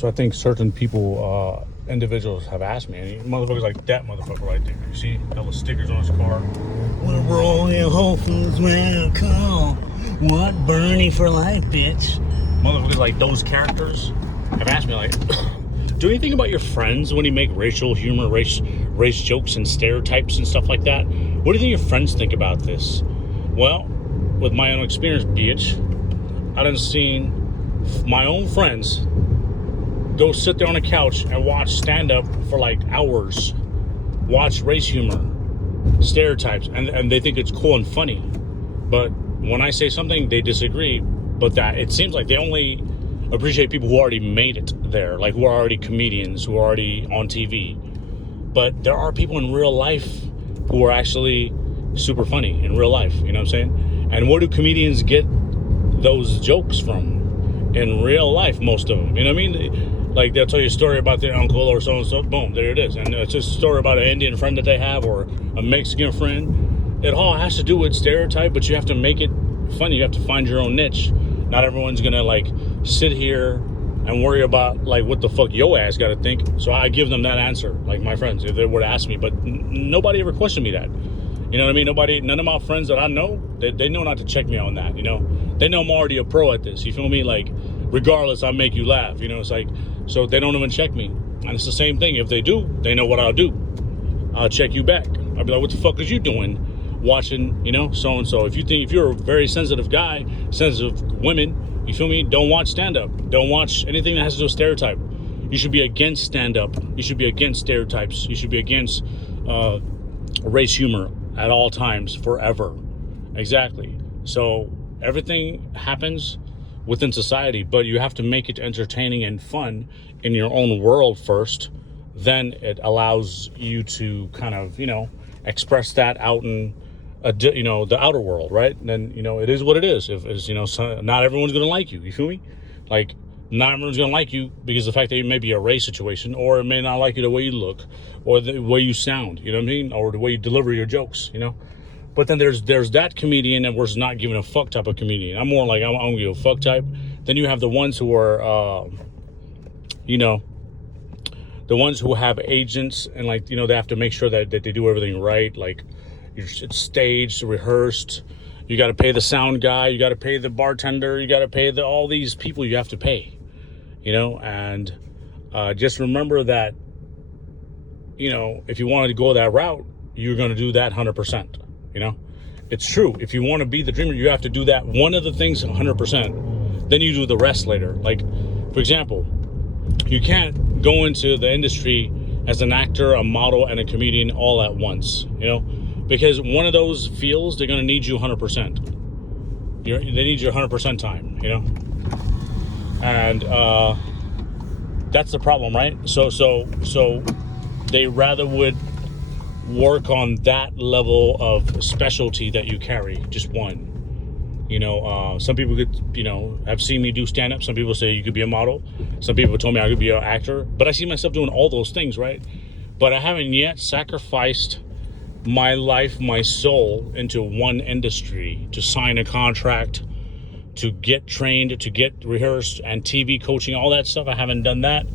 So I think certain people, individuals have asked me, and motherfuckers like that motherfucker right there. You see, that was stickers on his car. We're rolling Whole Foods, man, cool. What, Bernie for life, bitch? Motherfuckers like those characters have asked me, like, do you think about your friends when you make racial humor, race jokes and stereotypes and stuff like that? What do you think your friends think about this? Well, with my own experience, bitch, I done seen my own friends go sit there on a couch and watch stand-up for like hours, watch race humor, stereotypes, and they think it's cool and funny. But when I say something, they disagree. But that it seems like they only appreciate people who already made it there, like who are already comedians, who are already on TV. But there are people in real life who are actually super funny in real life, you know what I'm saying? And where do comedians get those jokes from? In real life, most of them, you know what I mean? Like, they'll tell you a story about their uncle or so-and-so, boom, there it is. And it's just a story about an Indian friend that they have or a Mexican friend. It all has to do with stereotype, but you have to make it funny. You have to find your own niche. Not everyone's gonna, like, sit here and worry about, like, what the fuck your ass gotta think. So I give them that answer, like my friends, if they were to ask me. But nobody ever questioned me that. You know what I mean? None of my friends that I know, they know not to check me on that, you know? They know I'm already a pro at this, you feel me? Like, regardless, I make you laugh, you know? It's like, so they don't even check me. And it's the same thing. If they do, they know what I'll do. I'll check you back. I'll be like, what the fuck is you doing watching, you know, so-and-so? If you're a very sensitive guy, sensitive women, you feel me? Don't watch stand-up. Don't watch anything that has to do with stereotype. You should be against stand-up. You should be against stereotypes. You should be against race humor at all times, forever. Exactly. So everything happens within society, but you have to make it entertaining and fun in your own world first. Then it allows you to kind of, you know, express that out in, you know, the outer world, right? And then, you know, it is what it is. If it's, you know, not everyone's going to like you. You feel me? Like, not everyone's going to like you because of the fact that it may be a race situation, or it may not like you the way you look, or the way you sound, you know what I mean? Or the way you deliver your jokes, you know? But then there's that comedian that was not giving a fuck type of comedian. I'm more like, I don't give a fuck type. Then you have the ones who are, you know, the ones who have agents and, like, you know, they have to make sure that they do everything right. Like, it's staged, rehearsed. You got to pay the sound guy. You got to pay the bartender. You got to pay all these people you have to pay, you know? And just remember that, you know, if you wanted to go that route, you're going to do that 100%. You know, it's true. If you want to be the dreamer, you have to do that one of the things 100%. Then you do the rest later. Like, for example, you can't go into the industry as an actor, a model, and a comedian all at once, you know, because one of those fields, they're going to need you 100%. They need your 100% time, you know, and that's the problem, right? So they rather would work on that level of specialty that you carry, just one. You know, some people could, you know, have seen me do stand-up. Some people say you could be a model. Some people told me I could be an actor. But I see myself doing all those things, right? But I haven't yet sacrificed my life, my soul into one industry to sign a contract, to get trained, to get rehearsed, and TV coaching, all that stuff. I haven't done that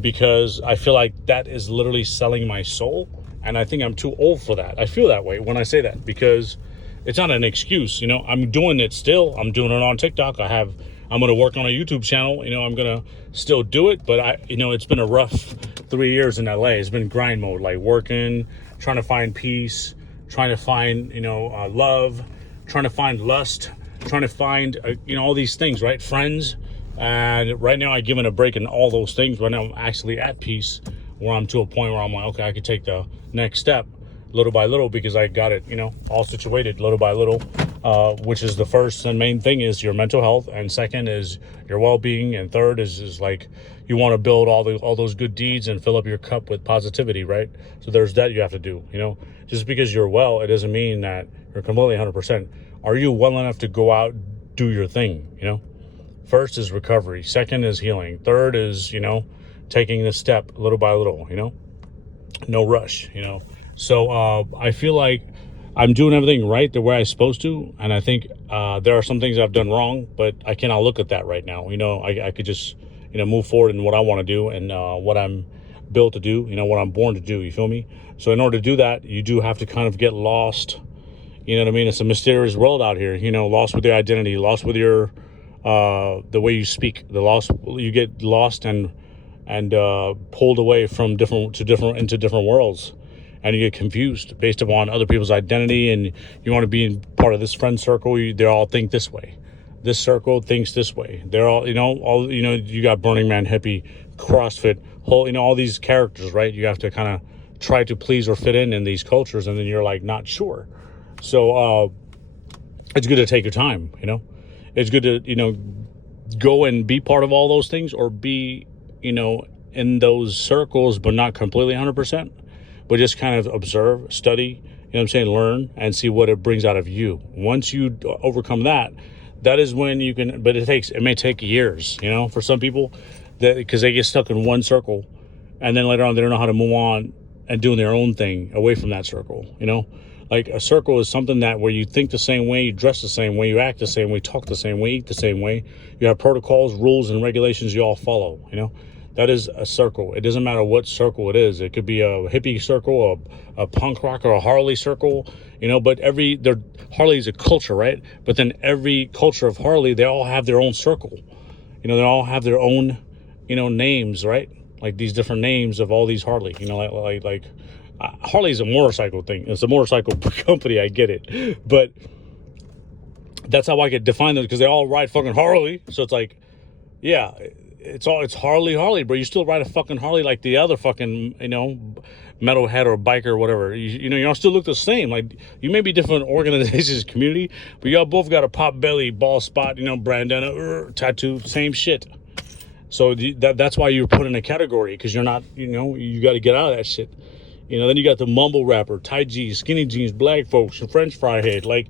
because I feel like that is literally selling my soul. And I think I'm too old for that. I feel that way when I say that because it's not an excuse. You know, I'm doing it still. I'm doing it on TikTok. I'm going to work on a YouTube channel. You know, I'm going to still do it. But you know, it's been a rough 3 years in LA. It's been grind mode, like working, trying to find peace, trying to find, you know, love, trying to find lust, trying to find, you know, all these things, right? Friends. And right now I've given a break in all those things. Right now I'm actually at peace, where I'm to a point where I'm like, okay, I could take the next step little by little because I got it, you know, all situated little by little, which is the first and main thing is your mental health. And second is your well-being. And third is like, you want to build all those good deeds and fill up your cup with positivity, right? So there's that you have to do, you know, just because you're well, it doesn't mean that you're completely 100%. Are you well enough to go out, do your thing, you know? First is recovery. Second is healing. Third is, you know, taking the step little by little, you know, no rush, you know. So I feel like I'm doing everything right the way I'm supposed to. And I think there are some things I've done wrong, but I cannot look at that right now. You know, I could just move forward in what I want to do and what I'm built to do, what I'm born to do. You feel me? So in order to do that, you do have to kind of get lost. You know what I mean? It's a mysterious world out here. Lost with your identity, lost with your the way you speak. You get lost and pulled away from into different worlds, and you get confused based upon other people's identity, and you want to be in part of this friend circle. They all think this way. This circle thinks this way. They're all, you got Burning Man, hippie, CrossFit, all these characters, right? You have to kind of try to please or fit in these cultures, and then you're like not sure. So it's good to take your time. It's good to go and be part of all those things, or be in those circles, but not completely 100%, but just kind of observe, study, learn, and see what it brings out of you. Once you overcome that is when you can, but it may take years, for some people, because they get stuck in one circle, and then later on they don't know how to move on and doing their own thing away from that circle. Like a circle is something that where you think the same way, you dress the same way, you act the same way, talk the same way, eat the same way. You have protocols, rules, and regulations you all follow. That is a circle. It doesn't matter what circle it is. It could be a hippie circle, a punk rock, or a Harley circle. But Harley is a culture, right? But then every culture of Harley, they all have their own circle. They all have their own, names, right? Like these different names of all these Harley. Like Harley is a motorcycle thing. It's a motorcycle company. I get it, but that's how I could define them, because they all ride fucking Harley. So it's like, yeah, it's Harley, bro. You still ride a fucking Harley like the other fucking metalhead or biker or whatever. You all still look the same. Like, you may be different organizations, community, but y'all both got a pop belly, ball spot, bandana, tattoo, same shit. So that's why you're put in a category, because you're not, you got to get out of that shit. Then you got the mumble rapper, tight jeans, skinny jeans, black folks, and French fry head. Like,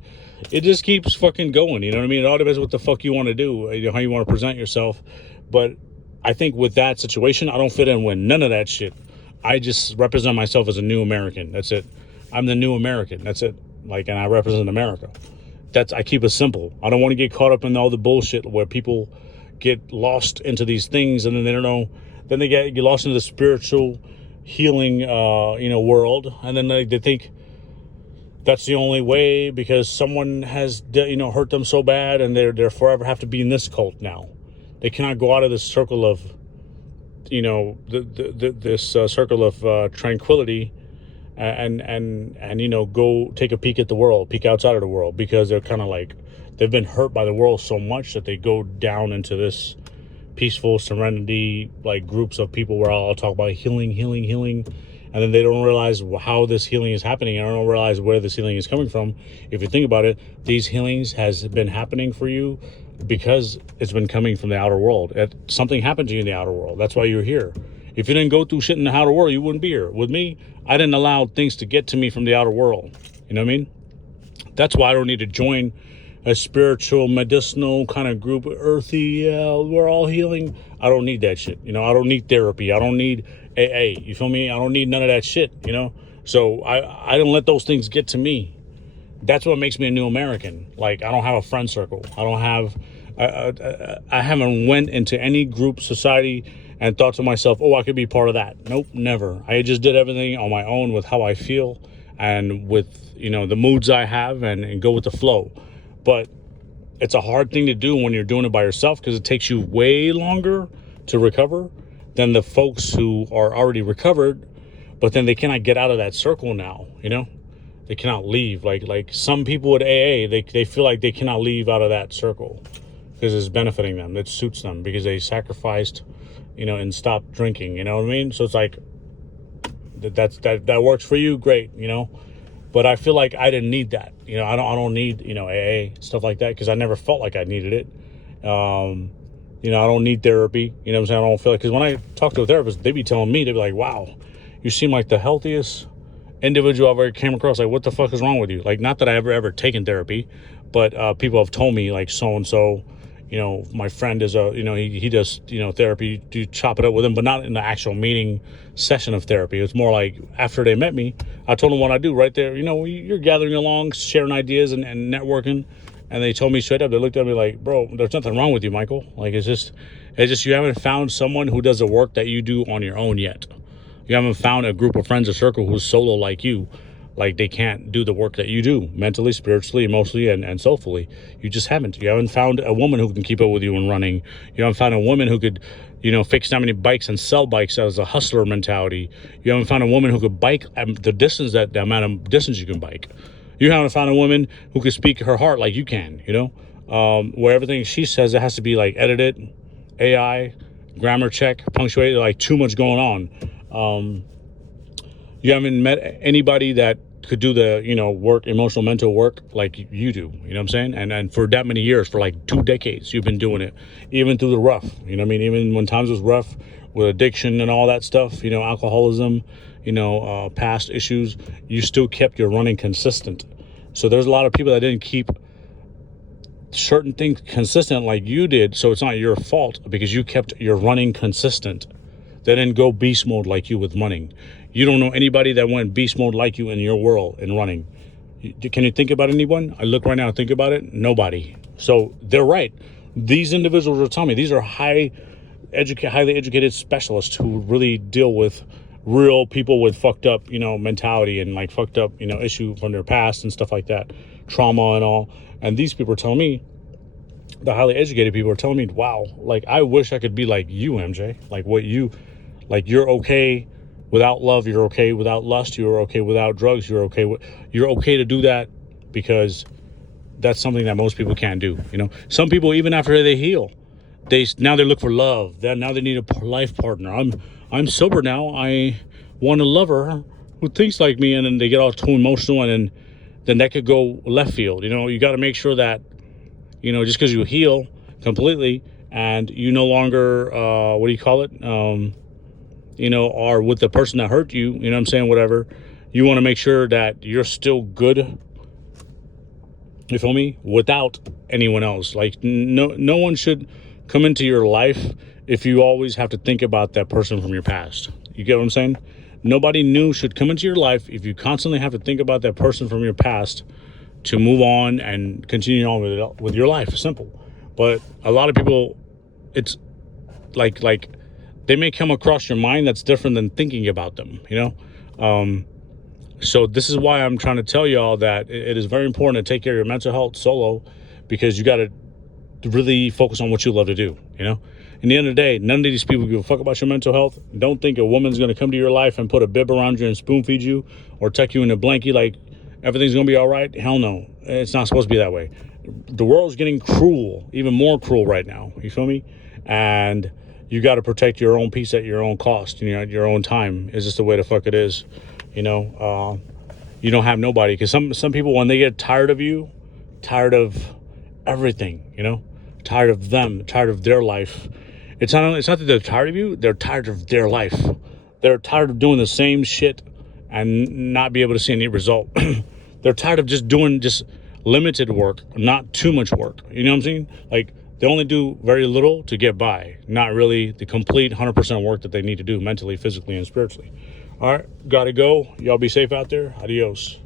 it just keeps fucking going. You know what I mean? It all depends what the fuck you want to do, how you want to present yourself. But I think with that situation, I don't fit in with none of that shit. I just represent myself as a new American. That's it. I'm the new American. That's it. And I represent America. I keep it simple. I don't want to get caught up in all the bullshit where people get lost into these things, and then they don't know. Then they get lost into the spiritual healing world, and then they think that's the only way, because someone has hurt them so bad, and they're forever have to be in this cult now. They cannot go out of this circle of this circle of tranquility, and go take a peek at the world, peek outside of the world, because they're kind of like they've been hurt by the world so much that they go down into this peaceful serenity, like groups of people where I'll talk about healing, and then they don't realize how this healing is happening. I don't realize where this healing is coming from. If you think about it, these healings has been happening for you because it's been coming from the outer world. Something happened to you in the outer world. That's why you're here. If you didn't go through shit in the outer world, you wouldn't be here. With me, I didn't allow things to get to me from the outer world. You know what I mean? That's why I don't need to join a spiritual, medicinal kind of group, earthy, we're all healing. I don't need that shit. I don't need therapy. I don't need AA. You feel me? I don't need none of that shit, So I don't let those things get to me. That's what makes me a new American. Like, I don't have a friend circle. I haven't went into any group, society, and thought to myself, oh, I could be part of that. Nope, never. I just did everything on my own with how I feel and with, the moods I have, and go with the flow. But it's a hard thing to do when you're doing it by yourself, because it takes you way longer to recover than the folks who are already recovered, but then they cannot get out of that circle now, They cannot leave. Like some people at AA, they feel like they cannot leave out of that circle because it's benefiting them. It suits them because they sacrificed, and stopped drinking, you know what I mean? So it's like, that works for you, great, But I feel like I didn't need that. I don't need, AA, stuff like that, because I never felt like I needed it. I don't need therapy. You know what I'm saying? I don't feel like, because when I talk to a therapist, they be telling me, they be like, wow, you seem like the healthiest individual I've ever came across. Like, what the fuck is wrong with you? Like, not that I ever taken therapy, but people have told me, like, so-and-so, my friend is he does, therapy, you chop it up with him, but not in the actual meeting session of therapy. It's more like after they met me, I told them what I do right there. You're gathering along, sharing ideas and networking, And they told me straight up, they looked at me like, bro, there's nothing wrong with you, Michael. Like, it's just you haven't found someone who does the work that you do on your own yet. You haven't found a group of friends or circle who's solo like you. Like, they can't do the work that you do mentally, spiritually, emotionally, and soulfully. You just haven't. You haven't found a woman who can keep up with you in running. You haven't found a woman who could, fix that many bikes and sell bikes as a hustler mentality. You haven't found a woman who could bike the amount of distance you can bike. You haven't found a woman who could speak her heart like you can, where everything she says, it has to be like edited, AI, grammar check, punctuated, like too much going on. You haven't met anybody that could do the, work, emotional, mental work like you do, you know what I'm saying? And for that many years, for like 2 decades, you've been doing it, even through the rough, you know what I mean? Even when times was rough with addiction and all that stuff, alcoholism, past issues, you still kept your running consistent. So there's a lot of people that didn't keep certain things consistent like you did. So it's not your fault because you kept your running consistent. They didn't go beast mode like you with running. You don't know anybody that went beast mode like you in your world in running. Can you think about anyone? I look right now and think about it. Nobody. So they're right. These individuals are telling me these are highly educated specialists who really deal with real people with fucked up, mentality and like fucked up, issue from their past and stuff like that, trauma and all. And these people are telling me, the highly educated people are telling me, wow, like I wish I could be like you, MJ. Like you're okay without love, you're okay without lust, you're okay without drugs, you're okay to do that because that's something that most people can't do. Some people, even after they heal, they look for love. Now they need a life partner. I'm sober now. I want a lover who thinks like me, and then they get all too emotional, and then that could go left field. You got to make sure that, just because you heal completely and you no longer, are with the person that hurt you, you know what I'm saying, whatever, you want to make sure that you're still good, you feel me, without anyone else. Like, no one should come into your life if you always have to think about that person from your past. You get what I'm saying? Nobody new should come into your life if you constantly have to think about that person from your past to move on and continue on with your life. Simple. But a lot of people, it's like they may come across your mind that's different than thinking about them, so this is why I'm trying to tell y'all that it is very important to take care of your mental health solo, because you got to really focus on what you love to do. In the end of the day, none of these people give a fuck about your mental health. Don't think a woman's going to come to your life and put a bib around you and spoon feed you or tuck you in a blankie like everything's going to be all right. Hell no. It's not supposed to be that way. The world's getting cruel, even more cruel right now. You feel me? And you got to protect your own peace at your own cost, at your own time. Is just the way the fuck it is. You don't have nobody, because some people, when they get tired of you, tired of everything, tired of them, tired of their life. It's not that they're tired of you, they're tired of their life. They're tired of doing the same shit and not be able to see any result. They're tired of just doing limited work, not too much work. You know what I'm saying? Like, they only do very little to get by, not really the complete 100% work that they need to do mentally, physically, and spiritually. All right, gotta go. Y'all be safe out there. Adios.